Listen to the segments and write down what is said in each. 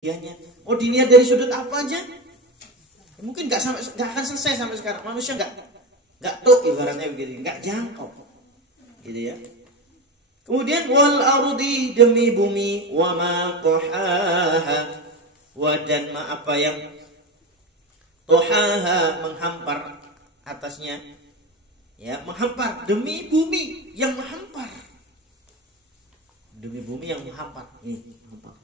dunianya. Oh, dilihat dari sudut apa aja? Mungkin nggak akan selesai sampai sekarang. Manusia nggak tahu ibaratnya begitu, nggak jangkau, gitu ya. Kemudian wal ardi, demi bumi, wa ma tahaha, wa dan ma apa yang tahaha menghampar atasnya, ya, menghampar, demi bumi yang menghampar, demi bumi yang menghampar, ini menghampar.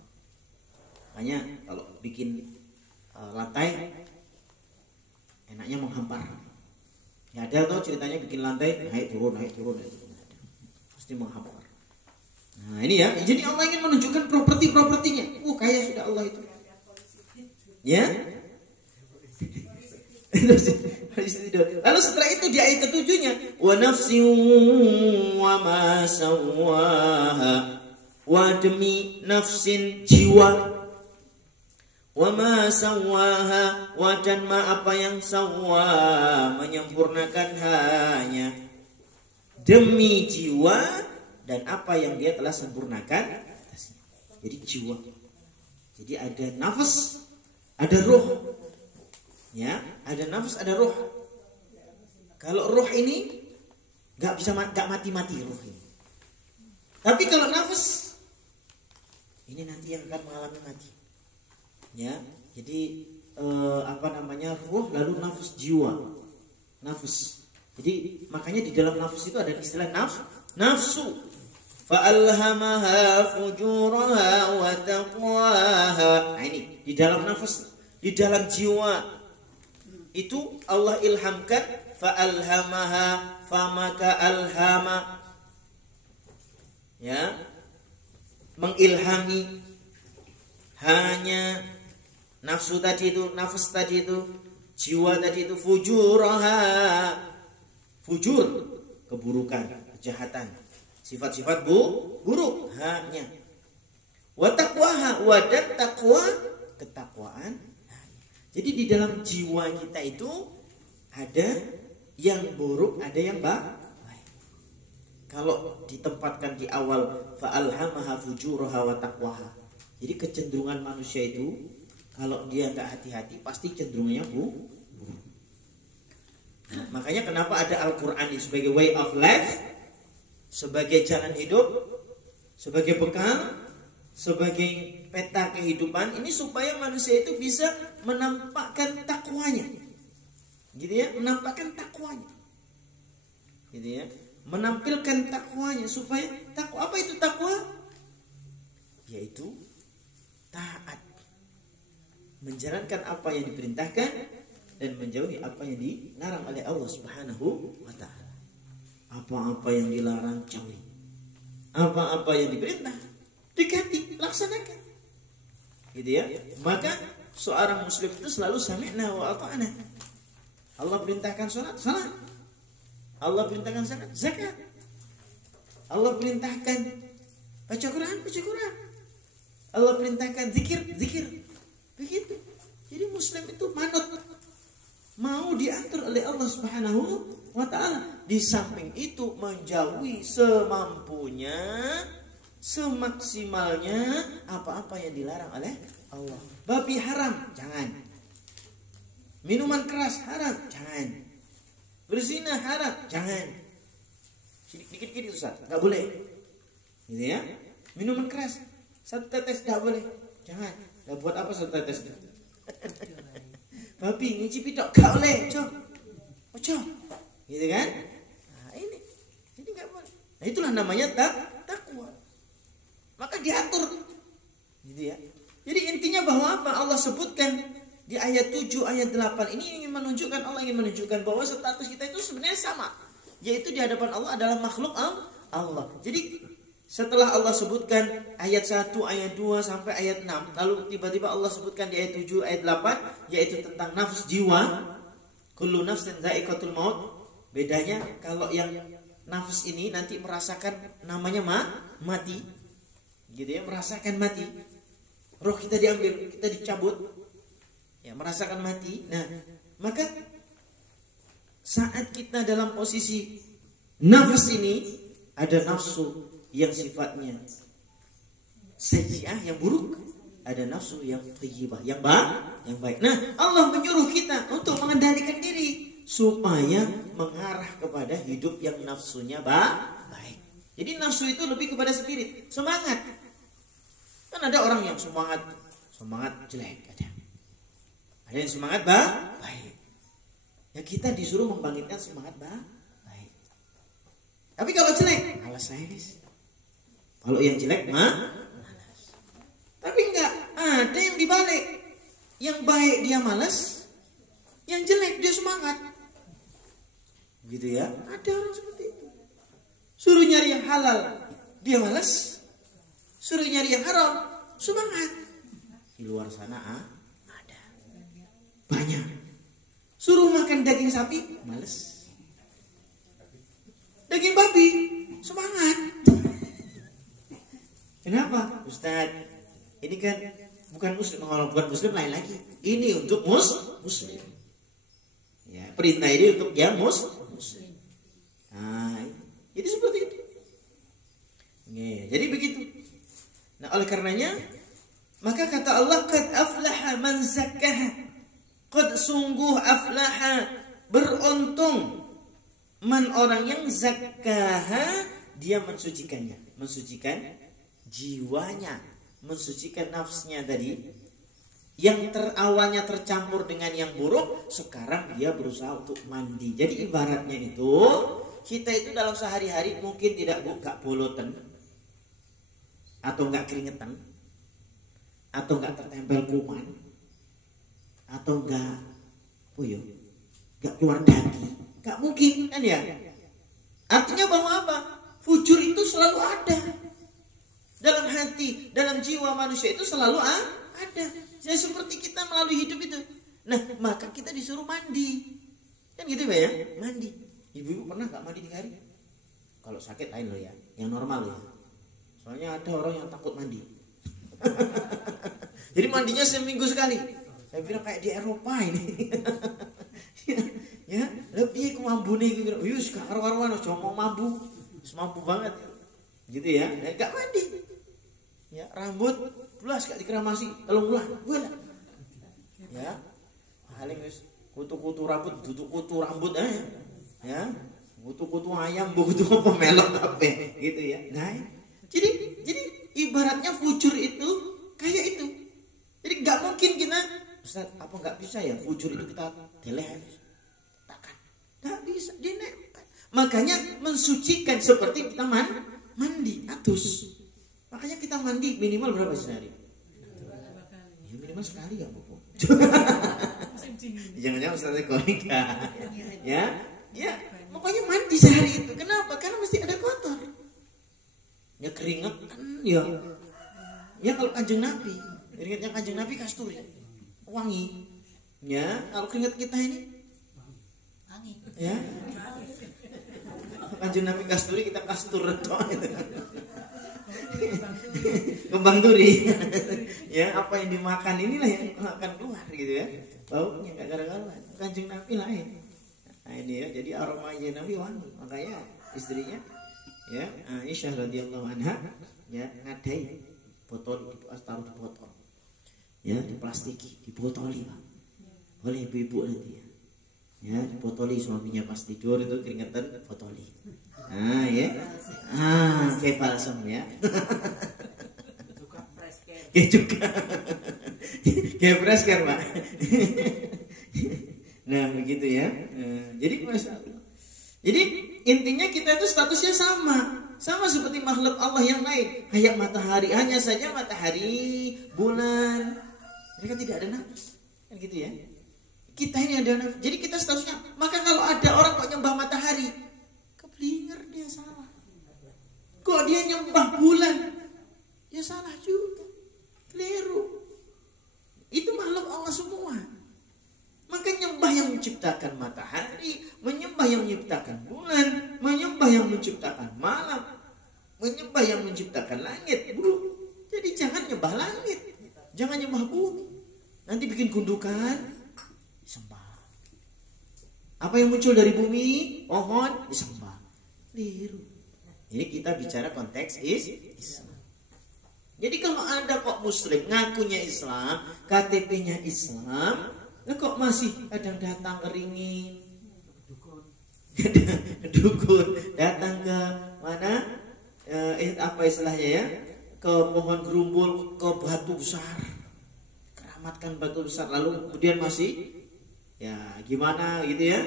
Makanya kalau bikin lantai enaknya menghampar. Ya ada tuh ceritanya bikin lantai naik turun itu pasti menghampar. Nah ini ya, jadi Allah ingin menunjukkan properti-propertinya. Kaya sudah Allah itu. Ya. Lalu setelah itu di ayat ketujuhnya, wa nafsin wa ma sawwaha, wa demi nafsin jiwa, wa ma sawwaha, wa dan ma apa yang sawwa menyempurnakan hanya, demi jiwa dan apa yang dia telah sempurnakan atasnya. Jadi jiwa. Jadi ada nafas, ada roh. Ya, ada nafas, ada roh. Kalau roh ini nggak mati-mati roh ini. Tapi kalau nafas ini nanti yang akan mengalami mati. Ya, jadi roh lalu nafas, jiwa, nafas. Jadi makanya di dalam nafas itu ada istilah nafsu. Fa'alhamaha fujuraha wa taqwaha. Nah ini di dalam nafas, di dalam jiwa itu Allah ilhamkan, fa'alhamaha, famaka alhama, ya, mengilhami hanya nafsu tadi itu, nafas tadi itu, jiwa tadi itu, fujuraha, fujur, keburukan, kejahatan, sifat-sifat buruk hanya, wa taqwaha, wa dan taqwa, ketakwaan. Jadi di dalam jiwa kita itu ada yang buruk, ada yang baik. Kalau ditempatkan di awal fa'alhamaha fujuraha wa taqwaha. Jadi kecenderungan manusia itu kalau dia nggak hati-hati pasti cenderungnya buruk. Nah, makanya kenapa ada Al-Qur'an ini sebagai way of life, sebagai jalan hidup, sebagai bekal, sebagai peta kehidupan ini, supaya manusia itu bisa menampakkan takwanya, gitu ya, menampakkan takwanya, gitu ya, menampilkan takwanya, supaya takwa, apa itu takwa? Yaitu taat, menjalankan apa yang diperintahkan dan menjauhi apa yang dilarang oleh Allah Subhanahu wa taala. Apa-apa yang dilarang jauhi, apa-apa yang diperintah dekati, laksanakan, gitu ya. Maka seorang muslim itu selalu sami'na wa ata'na. Allah perintahkan salat, salat. Allah perintahkan zakat, zakat. Allah perintahkan baca Quran, baca Quran. Allah perintahkan zikir, zikir. Begitu. Jadi muslim itu manut, mau diatur oleh Allah Subhanahu wa taala. Di samping itu menjauhi semampunya, semaksimalnya apa-apa yang dilarang oleh Allah. Babi haram, jangan. Minuman keras haram, jangan. Berzina haram, jangan. Dikit-dikit Ustaz, enggak boleh. Gitu ya. Minuman keras, satu tetes enggak boleh. Jangan. Lah buat apa satu tetes? Babi ngicipi tok enggak boleh, Cok. Ojo. Gitu kan? Nah, ini. Jadi enggak boleh. Nah, itulah namanya takwa. Maka diatur, gitu ya. Jadi intinya bahwa apa? Allah sebutkan di ayat 7, ayat 8 ini ingin menunjukkan, Allah ingin menunjukkan bahwa status kita itu sebenarnya sama, yaitu di hadapan Allah adalah makhluk Allah. Jadi setelah Allah sebutkan ayat 1, ayat 2 sampai ayat 6, lalu tiba-tiba Allah sebutkan di ayat 7, ayat 8, yaitu tentang nafs, jiwa. Kullu nafsin dha'iqatul maut. Bedanya kalau yang nafs ini nanti merasakan namanya mati, gitu ya, merasakan mati. Roh kita diambil, kita dicabut, ya, merasakan mati. Nah, maka saat kita dalam posisi nafas ini, ada nafsu yang sifatnya sayyi'ah, yang buruk, ada nafsu yang thayyibah, yang baik. Nah, Allah menyuruh kita untuk mengendalikan diri supaya mengarah kepada hidup yang nafsunya baik. Jadi nafsu itu lebih kepada spirit, semangat. Kan ada orang yang semangat jelek, ada yang semangat baik. Ya kita disuruh membangkitkan semangat baik. Tapi kalau jelek, malas saya guys. Kalau yang jelek malas. Tapi enggak, ada yang dibalik. Yang baik dia malas, yang jelek dia semangat. Gitu ya. Ada orang seperti itu. Suruh nyari yang halal, dia malas. Suruh nyari yang haram, semangat. Di luar sana ada. Banyak. Suruh makan daging sapi, malas. Daging babi, semangat. Kenapa? Ustaz, ini kan bukan muslim. Kalau bukan muslim lain lagi. Ini untuk muslim. Ya, perintah ini untuk yang muslim. Nah, jadi seperti itu. Jadi begitu. Nah, oleh karenanya maka kata Allah, qad aflaha man zakkaha. Qad sungguh aflaha, beruntung man orang yang zakkaha, dia mensucikannya, mensucikan jiwanya, mensucikan nafsnya tadi yang awalnya tercampur dengan yang buruk, sekarang dia berusaha untuk mandi. Jadi ibaratnya itu kita itu dalam sehari-hari mungkin tidak boloten atau nggak keringetan atau nggak tertempel kuman atau nggak keluar daging, nggak mungkin kan ya. Artinya bahwa apa? Fujur itu selalu ada dalam hati, dalam jiwa manusia itu selalu ada. Jadi seperti kita melalui hidup itu. Nah, maka kita disuruh mandi. Kan gitu ya? Mandi. Ibu-ibu pernah gak mandi 3 hari? Kalau sakit lain loh ya, yang normal loh ya. Soalnya ada orang yang takut mandi. Jadi mandinya seminggu sekali. Saya bilang kayak di Eropa ini. Ya, lebih kemambu nih gitu. Yus, karo-karuan mau mambu. Mampu banget. Gitu ya. Gak mandi. Ya, rambut belas gak dikeramasi, telung bulan. Ya. Paling wis kutu-kutu rambut, kutu rambut ya. Kutu-kutu ayam, kutu apa melok kabeh gitu ya. Nah, jadi ibaratnya fujur itu kayak itu. Jadi nggak mungkin kita, Ustaz, apa nggak bisa ya fujur itu kita deleh? Takkan. Nggak bisa, dia nempel. Makanya mensucikan seperti kita mandi, atus. Makanya kita mandi minimal berapa sehari? Ya minimal sekali ya, Bu. Jangan-jangan Ustaz Korika. Ya, pokoknya mandi sehari itu. Kenapa? Karena mesti ada kotor. Ya keringetan ya. Ya kalau Kanjeng Nabi, keringetnya Kanjeng Nabi kasturi, wangi. Ya, kalau keringet kita ini wangi. Ya. Kanjeng Nabi kasturi, kita kastur retok gitu. Kembang turi. Ya, apa yang dimakan inilah yang akan keluar gitu ya. Baunya enggak gara-gara. Kanjeng Nabi lain. Nah ini ya, jadi aromanya Nabi wangi. Makanya istrinya ya Aisyah radhiyallahu anha ya ngadai botol, taruh di botol. Ya, diplastiki, dibotoli, Pak. Oleh ibu-ibu nanti ya. Ya, dibotoli suaminya pas tidur itu keringetan botoli. Nah, ya. Kayak balsam ya. Kayak juga. Kayak fresh kan, Pak. Nah, begitu ya. Jadi masalah. Jadi intinya kita itu statusnya sama seperti makhluk Allah yang lain. Kayak matahari, hanya saja matahari, bulan, mereka tidak ada nafas. Kan gitu ya. Kita ini ada nafas. Jadi kita statusnya. Maka kalau ada orang kok nyembah matahari, keblinger dia salah. Kok dia nyembah bulan, dia salah juga. Keliru. Itu makhluk Allah semua. Maka nyembah yang menciptakan matahari, menyembah yang menciptakan bulan, menyembah yang menciptakan malam, menyembah yang menciptakan langit, bro. Jadi jangan nyembah langit, jangan nyembah bumi. Nanti bikin gundukan, disembah. Apa yang muncul dari bumi, pohon, disembah. Liru. Ini kita bicara konteks Islam. Jadi kalau ada kok muslim ngakunya Islam, KTP-nya Islam, kok masih kadang datang keringin, dukun, datang ke mana? Apa istilahnya ya? Ke pohon gerumbul, ke batu besar, keramatkan batu besar, lalu kemudian masih ya gimana gitu ya?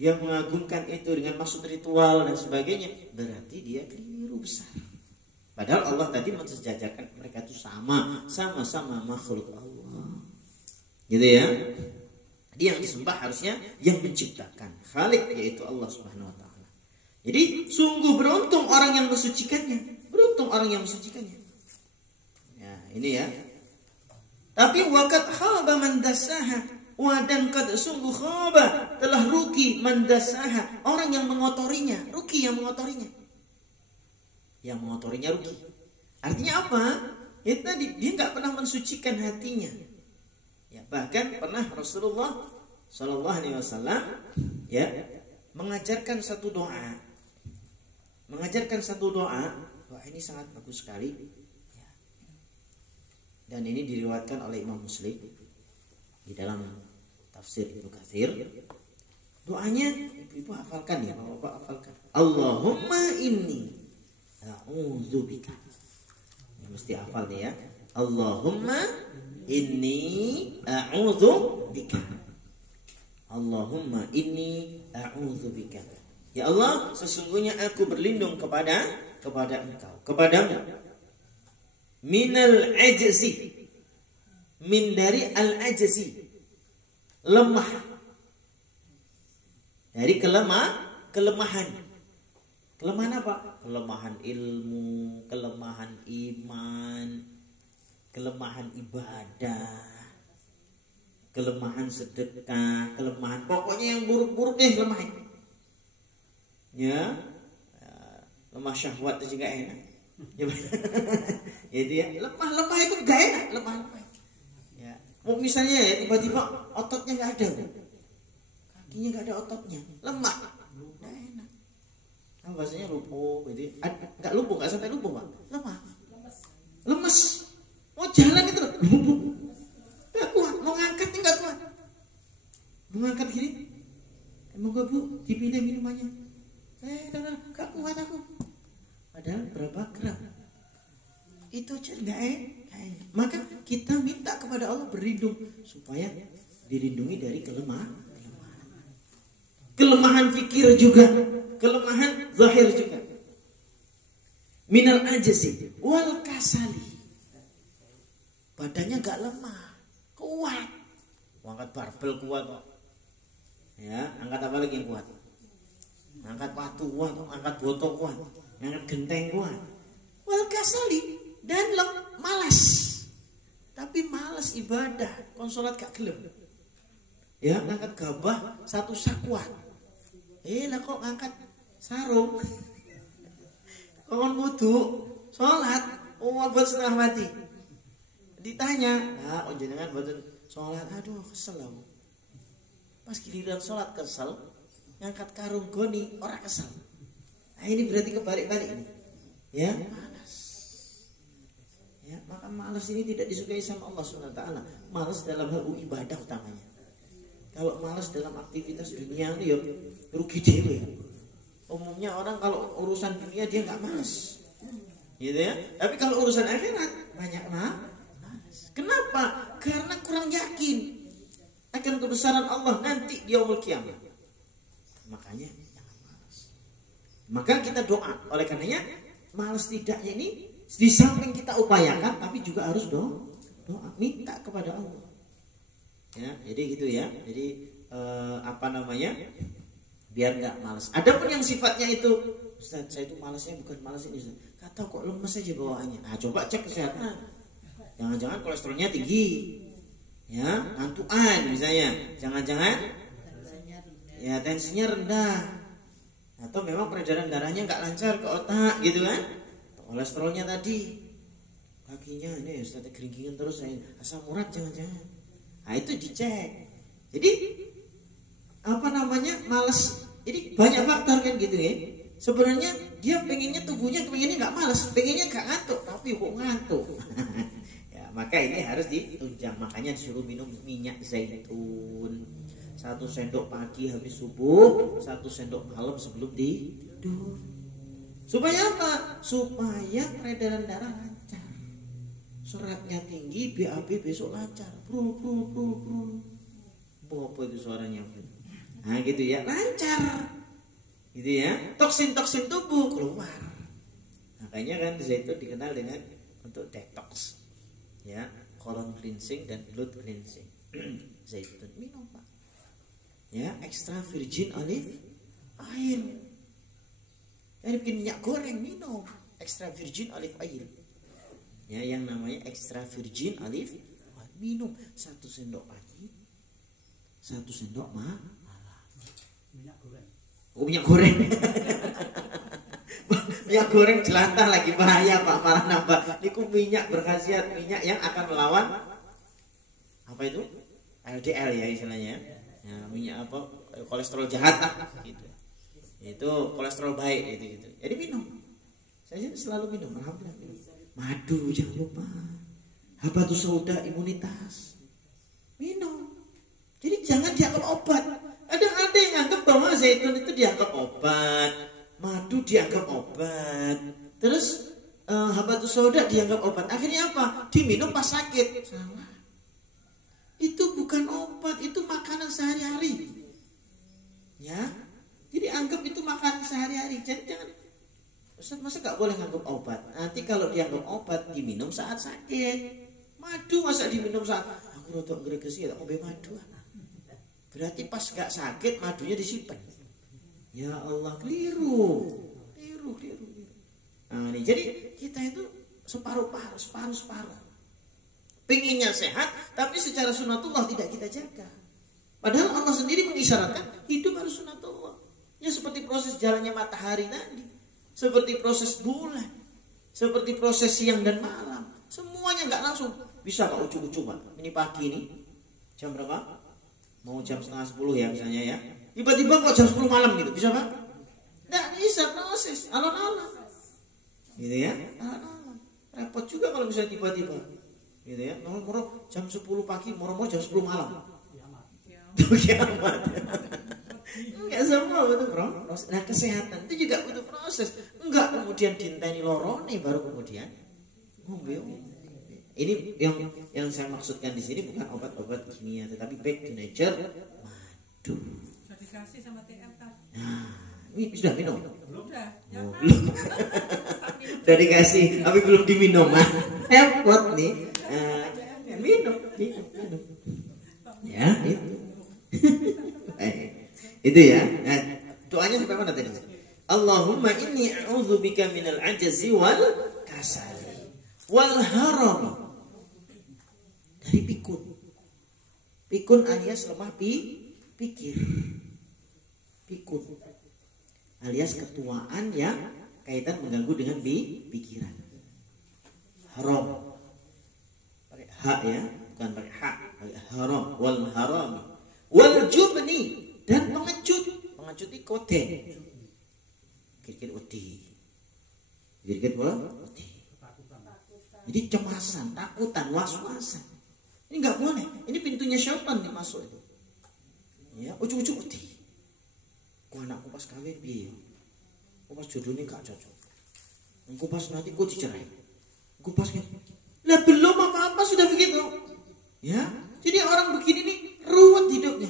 Dia mengagungkan itu dengan maksud ritual dan sebagainya, berarti dia keliru besar. Padahal Allah tadi mensejajarkan mereka itu sama-sama makhluk Allah. Gitu ya. Dia yang disembah harusnya yang menciptakan, Khalik, yaitu Allah Subhanahu wa taala. Jadi sungguh beruntung orang yang mensucikannya. Beruntung orang yang mensucikannya. Ya, ini ya. Tapi waqad khaba man dassaha, dan qad sungguh khaba, telah rugi man dassaha, orang yang mengotorinya, rugi yang mengotorinya. Yang mengotorinya rugi. Artinya apa? Itu tadi dia nggak pernah mensucikan hatinya. Ya, bahkan pernah Rasulullah Shallallahu Alaihi Wasallam ya mengajarkan satu doa. Wah, ini sangat bagus sekali. Ya. Dan ini diriwayatkan oleh Imam Muslim di dalam tafsir Ibnu Katsir. Doanya ibu hafalkan ya, bapak hafalkan. Allahumma inni a'udzubika. Ini mesti hafal nih ya. Allahumma inni a'udzubika. Allahumma inni a'udzubika. Ya Allah, sesungguhnya aku berlindung kepada Engkau, kepadamu. Minal ajzi. Min dari al-ajzi. Lemah. Dari kelemahan. Kelemahan apa? Kelemahan ilmu, kelemahan iman, kelemahan ibadah, kelemahan sedekah, kelemahan pokoknya yang buruk-buruk deh lemahin. Ya, lemah syahwat itu juga enak. Itu ya, lemah itu gak enak, lemah. Ya, mau misalnya ya tiba-tiba ototnya nggak ada, kakinya nggak ada ototnya, lemah. Bahasanya lumpuh, gitu. Enggak lumpuh, enggak sampai lumpuh, Pak. Lemah. Lemes. Mau jalan itu lumpuh. Enggak kuat, mau ngangkatnya enggak kuat. Mau ngangkat gini. Emang gua Bu, dipilih minumannya. Enggak kuat aku. Padahal berapa gram? Itu aja enggak enak. Maka kita minta kepada Allah berlindung supaya dilindungi dari kelemahan. Kelemahan fikir juga, kelemahan zahir juga. Minal ajzi wal kasali. Badannya enggak lemah, kuat. Angkat barbel kuat kok. Ya, angkat apa lagi yang kuat? Angkat batu kuat, angkat botol kuat, angkat genteng kuat. Wal kasali dan malas. Tapi malas ibadah, konsolat gak gelem. Ya, ngangkat gabah satu sakuan. Lah kok ngangkat sarung? Kon wudu, salat, buat setengah mati. Ditanya, "Nah, kok jenengan mboten salat?" Aduh, kesel aku. Pas giliran salat kesel, ngangkat karung goni ora kesel. Nah, ini berarti kebalik-balik ini. Ya, malas. Ya, maka malas ini tidak disukai sama Allah Subhanahu wa taala. Malas dalam hal ibadah utamanya. Kalau malas dalam aktivitas dunia ini ya rugi dewe. Umumnya orang kalau urusan dunia dia nggak malas, gitu ya. Tapi kalau urusan akhirat banyak malas. Kenapa? Karena kurang yakin akan kebesaran Allah nanti di yaumul kiamat. Makanya jangan malas. Maka kita doa. Oleh karenanya malas tidaknya ini di samping kita upayakan, tapi juga harus doa minta kepada Allah. Ya, jadi gitu ya. Jadi biar nggak malas. Adapun yang sifatnya itu, Ustaz, saya itu malasnya bukan malas ini, Ustaz. Kata kok lemes aja bawaannya. Nah, coba cek kesehatan. Jangan-jangan kolesterolnya tinggi. Ya, ngantuan misalnya. Jangan-jangan ya tensinya rendah. Atau memang peredaran darahnya nggak lancar ke otak gitu kan. Kolesterolnya tadi. Kakinya ini Ustaz keringkingan terus, asam urat jangan-jangan. Nah, itu dicek. Jadi malas. Ini banyak faktor kan gitu ya. Sebenarnya dia pengennya tubuhnya pengennya nggak malas, pengennya nggak ngantuk, tapi kok ngantuk. Ya, maka ini harus ditunjang. Makanya disuruh minum minyak zaitun 1 sendok pagi habis subuh, 1 sendok malam sebelum tidur. Supaya apa? Supaya peredaran darah lancar, seratnya tinggi, BAB besok lancar. Bro. Apa itu suaranya? Nah gitu ya, lancar. Gitu ya, toksin-toksin tubuh keluar. Makanya kan zaitun dikenal dengan untuk detox, ya, colon cleansing dan blood cleansing. Zaitun minum Pak, ya, extra virgin olive oil. Jadi bikin minyak goreng minum extra virgin olive oil, ya, yang namanya extra virgin olive oil. Minum 1 sendok pagi, 1 sendok malam. Minyak goreng. Oh, minyak goreng. Minyak goreng jelantah lagi, bahaya Pak, malah nambah. Niku minyak berkhasiat, minyak yang akan melawan apa itu? LDL ya istilahnya. Ya, minyak apa? Kolesterol jahat gitu. Itu kolesterol baik gitu. Jadi minum. Saya selalu minum, alhamdulillah minum. Madu jangan lupa. Habatus sauda imunitas. Minum. Jadi jangan dianggap obat. Ada yang anggap bahwa zaitun itu dianggap obat, madu dianggap obat, terus habatus sauda dianggap obat. Akhirnya apa? Diminum pas sakit. Salah. Itu bukan obat, itu makanan sehari-hari. Ya, jadi anggap itu makanan sehari-hari. Jadi jangan, Ustaz, masa nggak boleh nganggap obat? Nanti kalau dianggap obat diminum saat sakit. Madu masa diminum saat aku rotok gregesi ya, ngombe madu. Berarti pas gak sakit madunya disimpan. Ya Allah, keliru. Nah, nih, jadi kita itu separuh-paruh. Pengennya sehat, tapi secara sunatullah tidak kita jaga. Padahal Allah sendiri mengisyaratkan hidup harus sunatullah. Ya seperti proses jalannya matahari tadi, seperti proses bulan, seperti proses siang dan malam. Semuanya nggak langsung. Bisa Pak ujung-ujung Pak. Ini pagi nih, jam berapa? Mau jam 9:30 ya misalnya ya. Tiba-tiba kok jam 10 malam gitu, bisa Pak? Nggak bisa, proses, alon-alon. Gitu ya, alon-alon. Repot juga kalau misalnya tiba-tiba. Gitu ya, moro-moro jam 10 pagi, moro-moro jam 10 malam. Kiamat. Enggak semua butuh proses. Nah kesehatan itu juga butuh proses. Enggak kemudian dinteni lorone baru kemudian ngombe. Ini yang saya maksudkan di sini bukan obat-obat kimia, tetapi back to nature madu. Sudah dikasih sama TM kan? Nah, ini sudah minum? Belum. Sudah dikasih, tapi belum diminum. Hebat nih. Minum. Ya, itu. Itu ya. Nah, doanya sampai mana tadi? Allahumma inni a'udzubika minal ajzi wal kasali wal haram. Dari pikun alias lemah pikir. Pikun alias ketuaan yang kaitan mengganggu dengan pikiran. Haram pakai hak ya, bukan pakai hak. Haram wal haram wal jubni, dan pengecut itu koden. Kira-kira wedi. Jadi cemasan, takutan, was-wasan. Ini nggak boleh. Ini pintunya syaitan nih masuk itu. Ya, ujuk-ujuk wedi. Ku anakku pas kawin piye? Ku pas jodohnya gak cocok. Ku pas nanti ku dicerai. Ku pas kan. Lah belum apa-apa sudah begitu. Ya. Jadi orang begini nih ruwet hidupnya.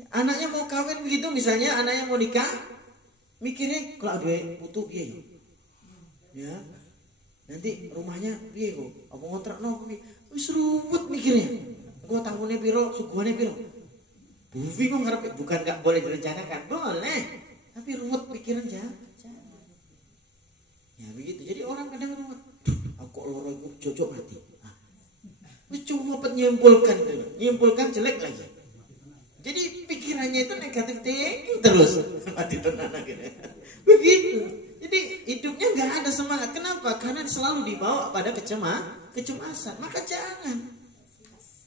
Ya, anaknya mau kawin begitu misalnya, anaknya mau nikah, mikirnya kalau ada putu piye ya. Nanti rumahnya piye kok? Apa ngontrakno piye? Wis ruwet mikirnya. Gua tahunnya piro, suguhane piro. Bufi kok ngarep bukan gak boleh direncanakan, boleh. Tapi ruwet pikiran jangan. Ya begitu. Jadi orang kadang ruwet. Aku loro iku cocok mati. Wis coba nyimpulkan itu. Nyimpulkan jelek lagi. Jadi pikirannya itu negatif thinking terus. Mati tenan gitu. Begitu. Jadi hidupnya nggak ada semangat. Kenapa? Karena selalu dibawa pada kecemasan. Maka jangan.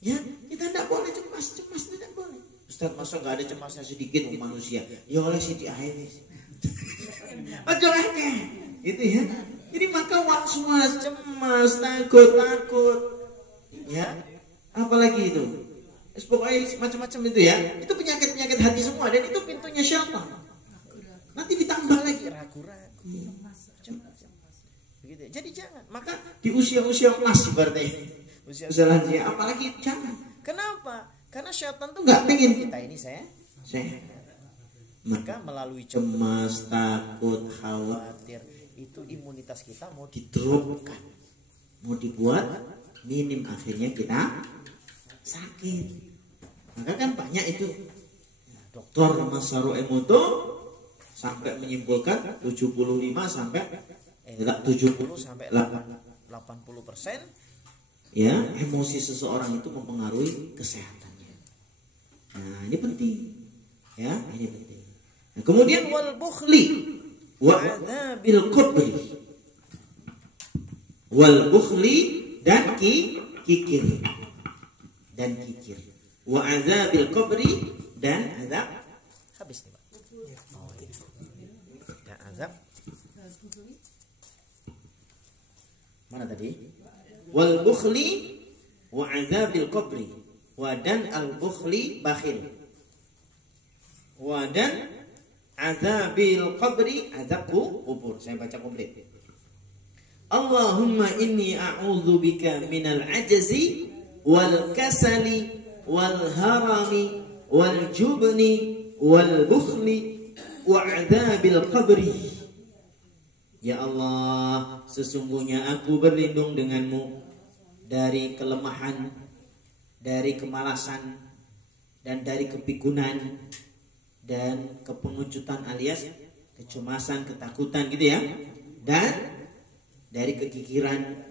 Ya, kita tidak boleh cemas tidak boleh. Ustaz, masa nggak ada cemasnya sedikit manusia? Ya oleh Siti Ainis. Ojo akeh. Gitu ya. Jadi maka was-was, cemas, takut. Ya. Apalagi itu? Pokoknya macam-macam itu ya. Itu penyakit-penyakit hati semua dan itu pintunya syaitan. Nanti ditambah lagi ragu-ragu. Begitu. Jadi jangan. Maka di usia-usia emas berarti usia lanjut apalagi jangan. Kenapa? Karena syaitan tuh nggak pengen kita ini sehat. Maka melalui cemas, takut, khawatir itu imunitas kita mau didropkan, mau dibuat minim, akhirnya kita sakit. Maka kan banyak itu Dr. Masaru Emoto sampai menyimpulkan 75 sampai 70 sampai 80% ya emosi seseorang itu mempengaruhi kesehatannya. Nah ini penting ya, ini penting. Nah, kemudian wal bukhli wa adzabil qabri, wal bukhli dan kikir wa adzabil qabri dan azab habis nih Pak. Oh gitu. Dan azab mana tadi? Wal bukhli wa azabil qabri. Wa dan al bukhli bakhil. Wa dan azabil qabri, azab kubur. Saya baca komplit. Allahumma inni a'udzu bika minal ajzi wal kasali wal harami wal jubni wal bukhli wa azabil qabri. Ya Allah, sesungguhnya aku berlindung denganmu dari kelemahan, dari kemalasan, dan dari kepikunan, dan kepengecutan alias kecemasan, ketakutan gitu ya, dan dari kekikiran,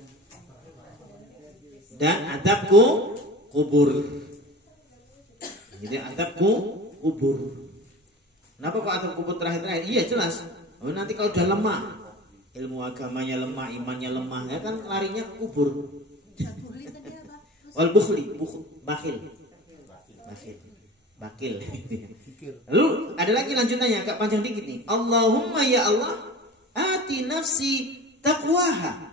dan azabku kubur. Jadi azabku kubur. Kenapa kok azab kubur terakhir? Iya jelas. Oh, nanti kalau udah lemah, ilmu agamanya lemah, imannya lemah, ya kan larinya ke kubur. Wal bukhli, bakhil. Lalu ada lagi lanjutannya agak panjang dikit nih. Allahumma ya Allah, ati nafsi taqwaha.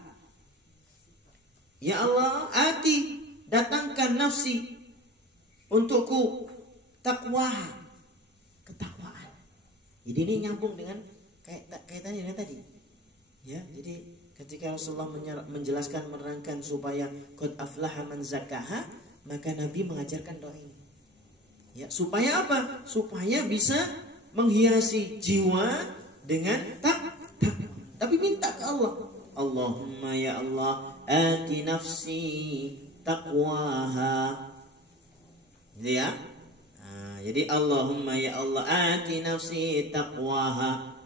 Ya Allah, ati datangkan nafsi untukku taqwaha, ketakwaan. Jadi ini nyambung dengan kaitannya dengan tadi. Ya, jadi ketika Rasulullah menjelaskan menerangkan supaya qad aflaha man zakkaha, maka Nabi mengajarkan doa ini. Ya, supaya apa? Supaya bisa menghiasi jiwa dengan takwa. Tapi minta ke Allah. Allahumma ya Allah, ati nafsi taqwaha. Gitu ya. Nah, jadi Allahumma ya Allah, ati nafsi taqwaha.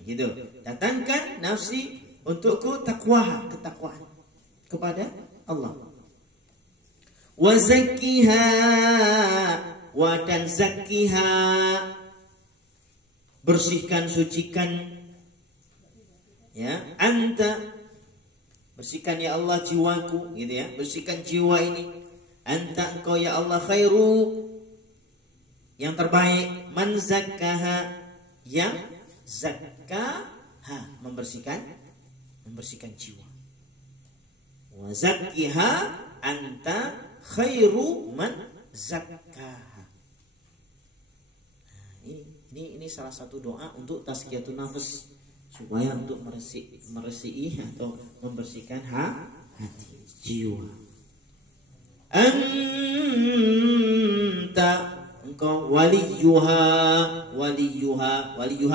Gitu. Datangkan nafsi untukku takwa, ketakwaan kepada Allah. Wa zakkiha, wa dan zakkiha, bersihkan, sucikan ya, anta, bersihkan ya Allah jiwaku gitu ya, bersihkan jiwa ini. Anta, engkau ya Allah, khairu, yang terbaik, man zakkaha, yang zakkaha, membersihkan jiwa. Wa zakkiha anta khairu man zakkaha. Ini salah satu doa untuk tazkiyatun nafs, supaya untuk meresihi atau membersihkan hati, jiwa. Anta, engkau waliyuha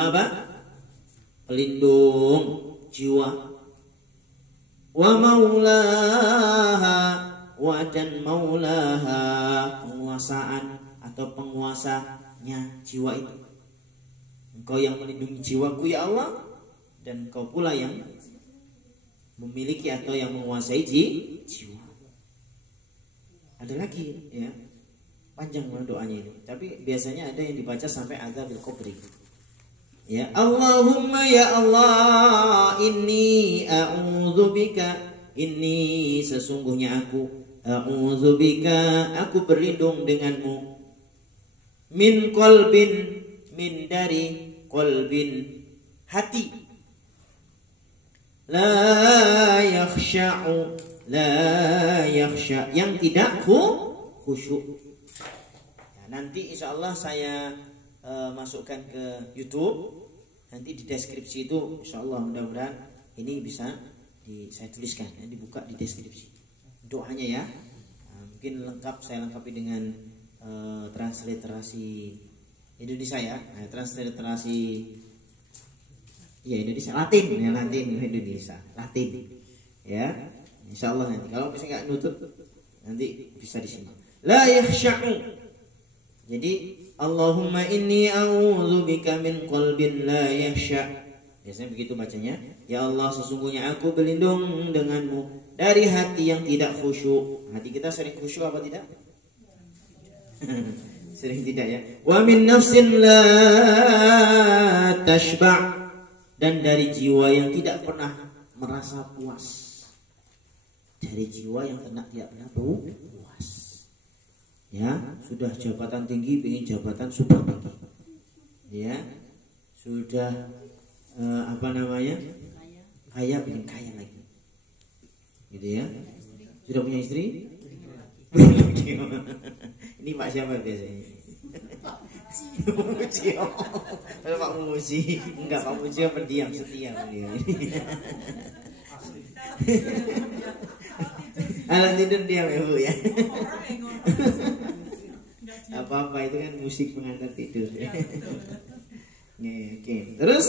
apa? Pelindung jiwa. Wa maulaha, wa dan maulaha, penguasaan atau penguasanya jiwa itu. Engkau yang melindungi jiwaku ya Allah, dan engkau pula yang memiliki atau yang menguasai jiwa. Ada lagi ya, panjang doanya ini, tapi biasanya ada yang dibaca sampai adzabil qabri. Ya Allahumma ya Allah, inni a'udzubika, inni sesungguhnya aku, a'udzubika, aku berlindung denganmu, min qalbin, min dari qalbin, hati. La yakhsha'u, la yakhsha, yang tidak khusyuk. Nah, nanti insya Allah saya masukkan ke YouTube. Nanti di deskripsi itu insya Allah mudah-mudahan ini bisa saya tuliskan ya, dibuka di deskripsi doanya ya. Mungkin lengkap saya lengkapi dengan transliterasi Indonesia ya. Nah, transliterasi ya Indonesia Latin ya, Latin Indonesia Latin ya. Insya Allah nanti kalau misalnya nggak nutup nanti bisa disimak. La yakhsha'u. Jadi Allahumma inni a'udzubika min qalbin la yakhsha'. Biasanya begitu bacanya. Ya Allah, sesungguhnya aku berlindung denganmu dari hati yang tidak khusyuk. Hati kita sering khusyuk apa tidak? Sering tidak ya. Wa min nafsin la tashba', dan dari jiwa yang tidak pernah merasa puas. Dari jiwa yang tidak pernah puas. Ya, sudah jabatan tinggi pengen jabatan super tinggi. Ya. Sudah kaya pengen kaya lagi. Gitu ya. Sudah punya istri? Ini Pak siapa biasanya? Pak Muji. Kalau Pak Muji, enggak, Pak Muji pendiam setia beliau. Alat tidur diam ya Bu ya. Apa-apa itu kan musik pengantar tidur ya. Oke. Terus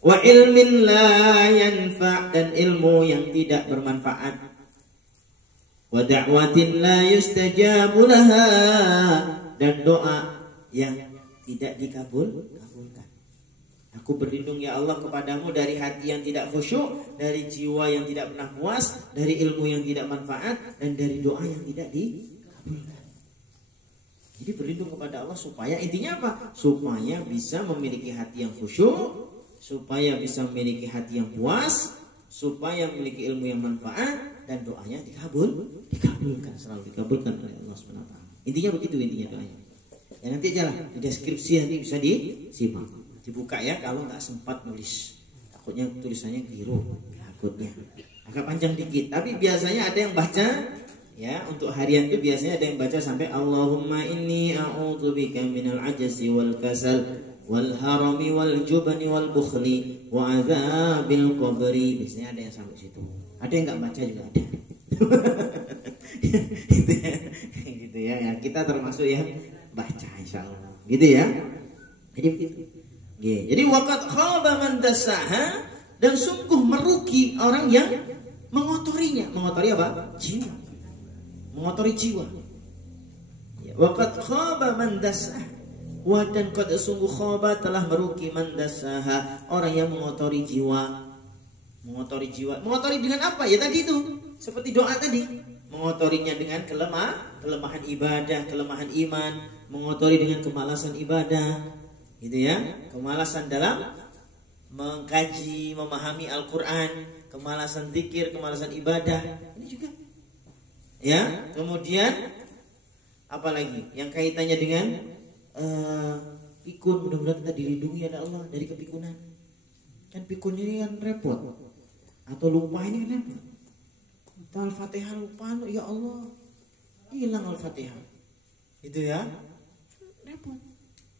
wa ilmin la yanfa', dan ilmu yang tidak bermanfaat. Wa da'watin la yustajabu laha, dan doa yang tidak dikabulkan. Aku berlindung ya Allah kepadamu dari hati yang tidak khusyuk, dari jiwa yang tidak pernah puas, dari ilmu yang tidak manfaat, dan dari doa yang tidak dikabulkan. Jadi berlindung kepada Allah supaya intinya apa? Supaya bisa memiliki hati yang khusyuk, supaya bisa memiliki hati yang puas, supaya memiliki ilmu yang manfaat, dan doanya dikabulkan, selalu dikabulkan oleh Allah SWT. Intinya begitu intinya doanya. Ya nanti aja lah di deskripsi nanti bisa disimak, dibuka ya kalau nggak sempat nulis. Takutnya tulisannya keliru, takutnya agak panjang dikit. Tapi biasanya ada yang baca ya, untuk harian itu biasanya ada yang baca sampai Allahumma inni a'udzubika minal ajzi wal kasal wal harami wal jubni wal bukhli wa adzabil qabri. Biasanya ada yang sampai situ. Ada yang nggak baca juga ada. gitu ya. Kita termasuk yang baca insyaallah. Gitu ya. Jadi begitu. Jadi waqad khaba man dassaha, dan sungguh merugi orang yang mengotorinya. Mengotori apa? Jiwa. Mengotori jiwa. Waqad khaba man dassaha, wa dan qad sungguh khaba telah merugi man dassaha, orang yang mengotori jiwa. Mengotori jiwa. Mengotori dengan apa? Ya tadi itu. Seperti doa tadi. Mengotorinya dengan kelemahan ibadah, kelemahan iman, mengotori dengan kemalasan ibadah, gitu ya. Kemalasan dalam mengkaji, memahami Al-Quran, kemalasan zikir, kemalasan ibadah. Ini juga. Ya, kemudian apa lagi? Yang kaitannya dengan pikun, mudah-mudahan kita dilindungi oleh Allah dari kepikunan. Kan pikun ini kan repot. Atau lupa ini kan repot. Al-Fatihah lupa, ya Allah, hilang Al-Fatihah. Itu ya. Repot.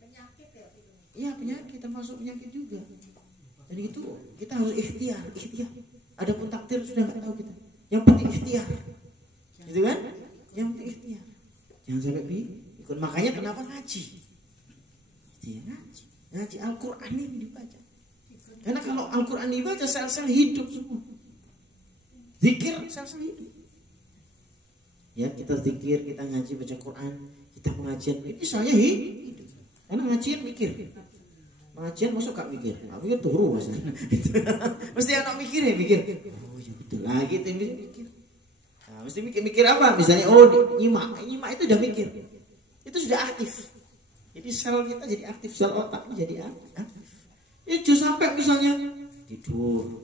Penyakit ya. Iya, penyakit, termasuk penyakit juga. Jadi itu kita harus ikhtiar. Adapun takdir sudah nggak tahu kita. Yang penting ikhtiar. Gitu kan? Yang penting ikhtiar. Jangan sampai ikut. Makanya kenapa ngaji? Dia ngaji Al-Quran ini dibaca. Karena kalau Al-Quran dibaca, sel-sel hidup semua. Zikir sel-sel hidup. Ya, kita zikir, kita ngaji, baca Quran, kita pengajian, ini saya hidup. Karena ngajian mikir. Pengajian masuk gak mikir? Gak mikir turu maksudnya. Mesti anak mikir ya, mikir. Oh ya betul lagi itu mikir. Nah, mesti mikir apa? Misalnya nyimak itu udah mikir. Itu sudah aktif. Jadi sel kita jadi aktif, sel otaknya jadi aktif. Ya jangan sampai misalnya tidur,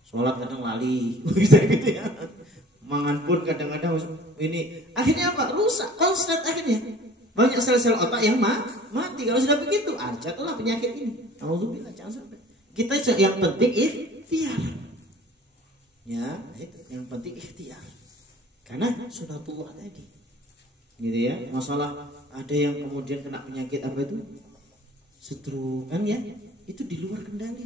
sholat kadang lali, gitu ya. Mangan pun kadang-kadang ini. Akhirnya apa? Rusak, konslet akhirnya. Banyak sel-sel otak yang mati. Kalau sudah begitu, jatuhlah penyakit ini. Alhamdulillah, jangan sampai. Kita yang penting ikhtiar. Ya, itu yang penting ikhtiar. Karena sunatullah tadi. Gitu ya. Masalah ada yang kemudian kena penyakit apa itu? Stroke kan ya? Itu di luar kendali.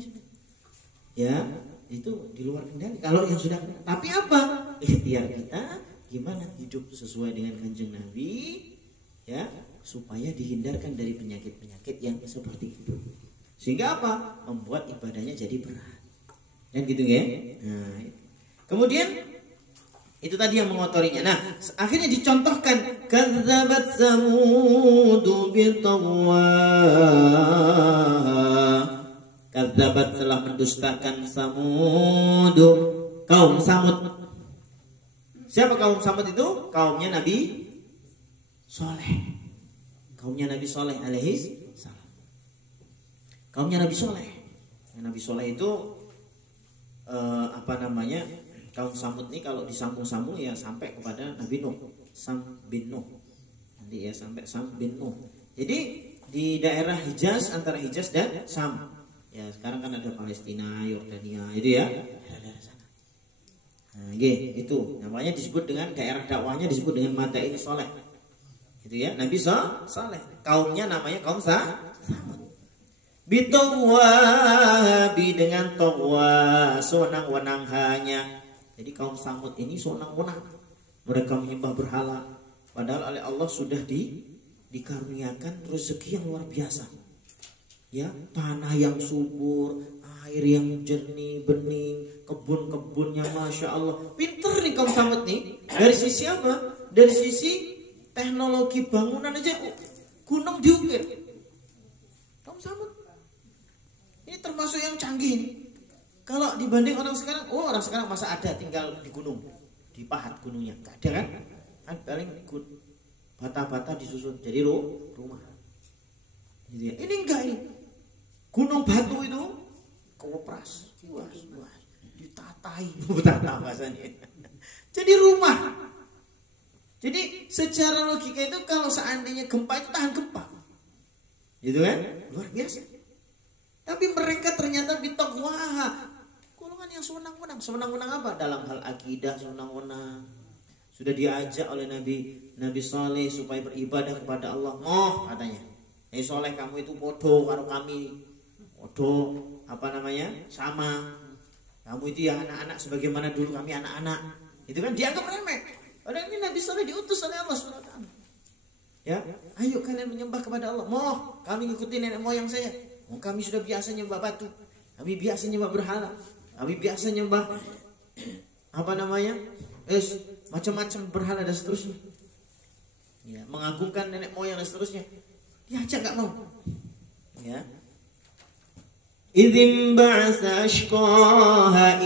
Ya, itu di luar kendali. Kalau yang sudah, tapi apa? Ikhtiar kita gimana hidup sesuai dengan kanjeng Nabi, ya, supaya dihindarkan dari penyakit-penyakit yang seperti itu. Sehingga apa? Membuat ibadahnya jadi berat. Dan gitu ya. Nah, kemudian itu tadi yang mengotorinya. Nah, akhirnya dicontohkan kadzabat samud bitawwa. Kadzabat telah mendustakan Samud, kaum Samud. Siapa kaum Samud itu? Kaumnya Nabi Soleh. Kaumnya Nabi Soleh alaihi salam. Kaumnya Nabi Soleh. Nabi Soleh itu kaum Samud ini kalau disambung-sambung ya sampai kepada Nabi Nuh, Sam bin Nuh. Nanti ya sampai Sam bin Nuh. Jadi di daerah Hijaz, antara Hijaz dan Sam. Ya sekarang kan ada Palestina, Yordania, itu ya. Nah, itu namanya disebut dengan daerah dakwahnya disebut dengan Madain Soleh. Itu ya, Nabi Soleh. Kaumnya namanya kaum Samud. Bitawwa dengan tawwa, sonang-wenang hanya. Jadi kaum Samud ini sonang-wenang. Mereka menyembah berhala. Padahal oleh Allah sudah dikaruniakan rezeki yang luar biasa. Ya, tanah yang subur, air yang jernih, bening, kebun-kebun yang masya Allah. Pinter nih kaum Samud nih. Dari sisi apa? Dari sisi teknologi bangunan aja gunung diukir. Kaum Samud ini termasuk yang canggih nih. Kalau dibanding orang sekarang, orang sekarang masa ada tinggal di gunung, dipahat gunungnya, gak ada kan? Kan paling bata-bata disusun jadi rumah. Ini enggak ini. Gunung batu itu kewopras, luas, ditatai, bahasanya. Jadi rumah. Jadi secara logika itu kalau seandainya gempa itu tahan gempa, gitu kan? Luar biasa. Tapi mereka ternyata bitaqwa, golongan yang sewenang-wenang. Sewenang-wenang apa? Dalam hal akidah sewenang-wenang. Sudah diajak oleh Nabi Saleh supaya beribadah kepada Allah. Katanya, Soleh kamu itu podo karo kami. Sama. Kamu itu ya anak-anak sebagaimana dulu kami anak-anak. Itu kan dianggap remeh. Padahal ini Nabi Saleh diutus oleh Allah SWT. Ya, ayo kalian menyembah kepada Allah. Kami ngikutin nenek moyang saya. Kami sudah biasa nyembah batu. Kami biasa nyembah berhala. Kami biasa nyembah macam-macam berhala dan seterusnya. Ya, mengagungkan nenek moyang dan seterusnya. Diajak gak mau. Ya. إذ انبعث أشقاها